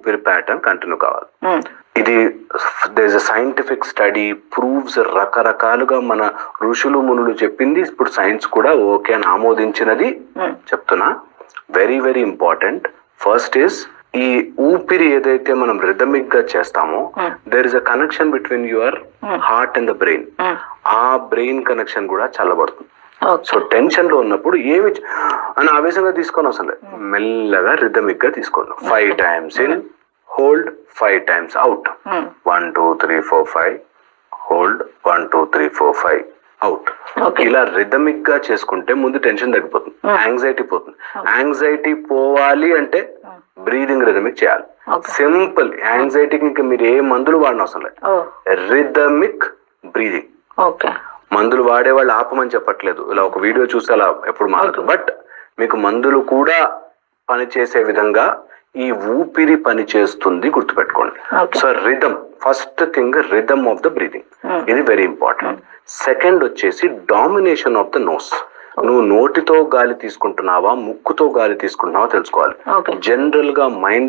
ఊపిరి pattern continue కావాలి. ఇది there is scientific study proves రకరకాలుగా మన ఋషులు మునులు చెప్పింది ఇప్పుడు సైన్స్ కూడా ఓకే అని ఆమోదించినది చెప్తున్నా. Very very important. First is ఈ ఊపిరి ఏదైతే మనం రిథమిక్ గా చేస్తామో there is a connection between your heart and the brain. ఆ బ్రెయిన్ కనెక్షన్ కూడా చల్లబడుతుంది. సో టెన్షన్ లో ఉన్నప్పుడు ఏమి అని ఆవేశంగా తీసుకొని అవసరం లేదు, మెల్లగా రిథమిక్ గా తీసుకోండి. 5 times in, hold, 5 times out. 1 2 3 4 5 hold, 1 2 3 4 5 out. ఇలా రిథమిక్ గా చేసుకుంటే ముందు టెన్షన్ తగ్గిపోతుంది, యాంగ్జైటీ పోతుంది. యాంగ్జైటీ పోవాలి అంటే బ్రీదింగ్ రిథమిక్ చేయాలి. సింపుల్. యాంగ్జైటీకి ఇంకా మీరు ఏ మందులు వాడిన అవసరం లేదు, రిథమిక్ బ్రీదింగ్. మందులు వాడే వాళ్ళు ఆపమని చెప్పట్లేదు, ఇలా ఒక వీడియో చూసి అలా ఎప్పుడు మారదు. బట్ మీకు మందులు కూడా పనిచేసే విధంగా ఈ ఊపిరి పని చేస్తుంది, గుర్తుపెట్టుకోండి. So rhythm, first thing rhythm of the breathing, ఇది వెరీ ఇంపార్టెంట్. సెకండ్ వచ్చేసి డామినేషన్ ఆఫ్ ద నోస్. నువ్వు నోటితో గాలి తీసుకుంటున్నావా ముక్కుతో గాలి తీసుకుంటున్నావా తెలుసుకోవాలి. జనరల్ గా మైండ్